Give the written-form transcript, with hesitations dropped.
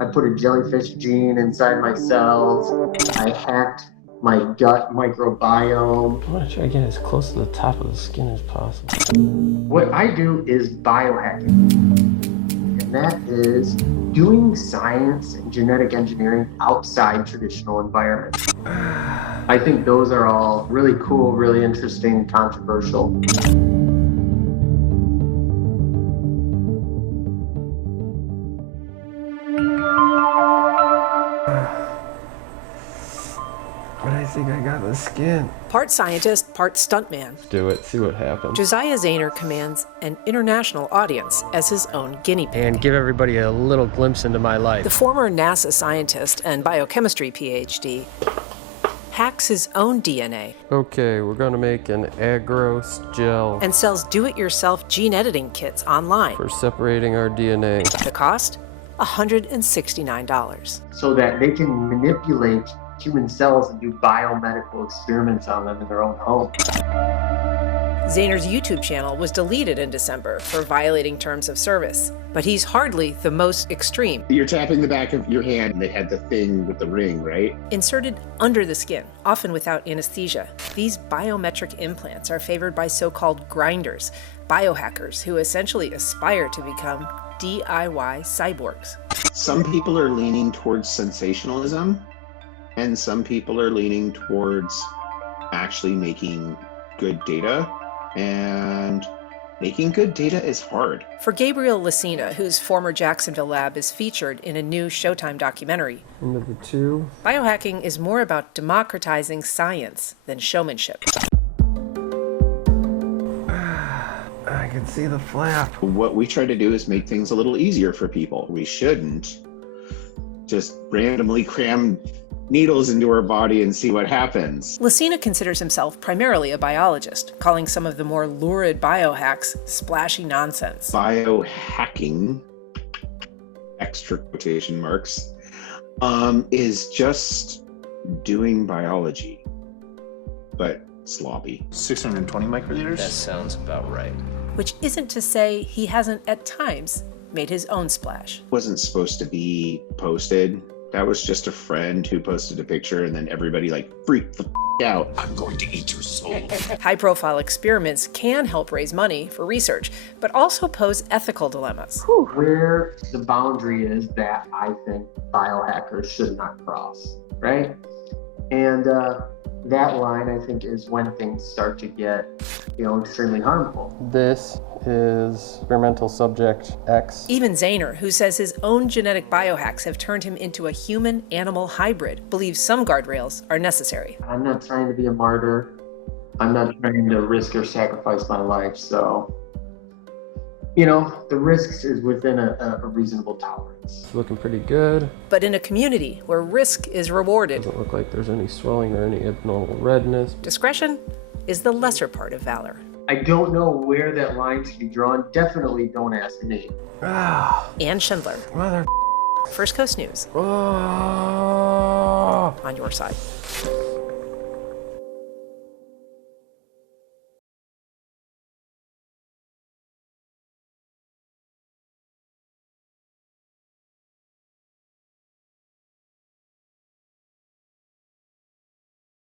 I put a jellyfish gene inside my cells. I hacked my gut microbiome. I'm gonna try to get as close to the top of the skin as possible. What I do is biohacking, and that is doing science and genetic engineering outside traditional environments. I think those are all really cool, really interesting, controversial. But I think I got the skin. Part scientist, part stuntman, Do it, see what happens. Josiah Zahner commands an international audience as his own guinea pig. And give everybody a little glimpse into my life. The former NASA scientist and biochemistry PhD hacks his own DNA Okay, we're gonna make an agarose gel and sells do-it-yourself gene editing kits online. for separating our DNA. The cost? $169. So that they can manipulate human cells and do biomedical experiments on them in their own home. Zahner's YouTube channel was deleted in December for violating terms of service, but he's hardly the most extreme. You're tapping the back of your hand, and they had the thing with the ring, right? Inserted under the skin, often without anesthesia, these biometric implants are favored by so-called grinders, biohackers who essentially aspire to become DIY cyborgs. Some people are leaning towards sensationalism, and some people are leaning towards actually making good data. And making good data is hard. For Gabriel Lucena, whose former Jacksonville lab is featured in a new Showtime documentary, Into the two. biohacking is more about democratizing science than showmanship. I can see the flap. What we try to do is make things a little easier for people. We shouldn't just randomly cram needles into our body and see what happens. Lucena considers himself primarily a biologist, calling some of the more lurid biohacks splashy nonsense. Biohacking, extra quotation marks, is just doing biology, but sloppy. 620 microliters? That sounds about right. Which isn't to say he hasn't at times made his own splash. Wasn't supposed to be posted. That was just a friend who posted a picture, and then everybody like freaked the out. I'm going to eat your soul. High-profile experiments can help raise money for research, but also pose ethical dilemmas. Where the boundary is that I think biohackers should not cross, right? And that line, I think, is when things start to get, extremely harmful. This is experimental subject X. Even Zahner, who says his own genetic biohacks have turned him into a human-animal hybrid, believes some guardrails are necessary. I'm not trying to be a martyr. I'm not trying to risk or sacrifice my life. So, the risks is within a reasonable tolerance. It's looking pretty good. But in a community where risk is rewarded, Doesn't look like there's any swelling or any abnormal redness. discretion is the lesser part of valor. I don't know where that line should be drawn. Definitely don't ask me. Ann Schindler, Mother. First Coast News, Oh. on your side.